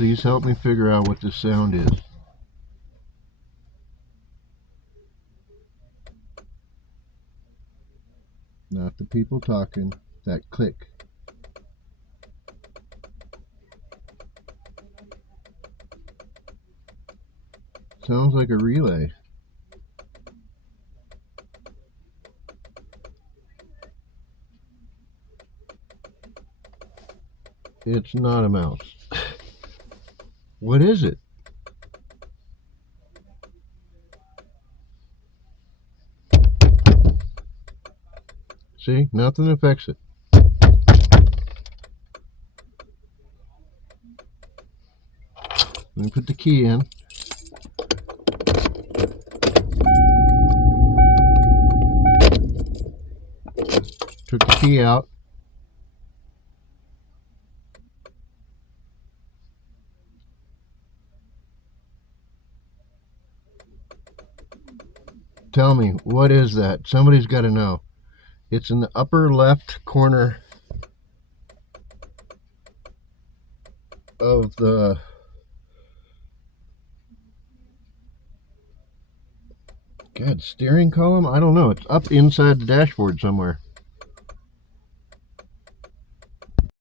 Please help me figure out what this sound is. Not the people talking, that click. Sounds like a relay. It's not a mouse. What is it? See, nothing affects it. Let me put the key in. Took the key out. Tell me, what is that? Somebody's got to know. It's in the upper left corner of the steering column? I don't know. It's up inside the dashboard somewhere.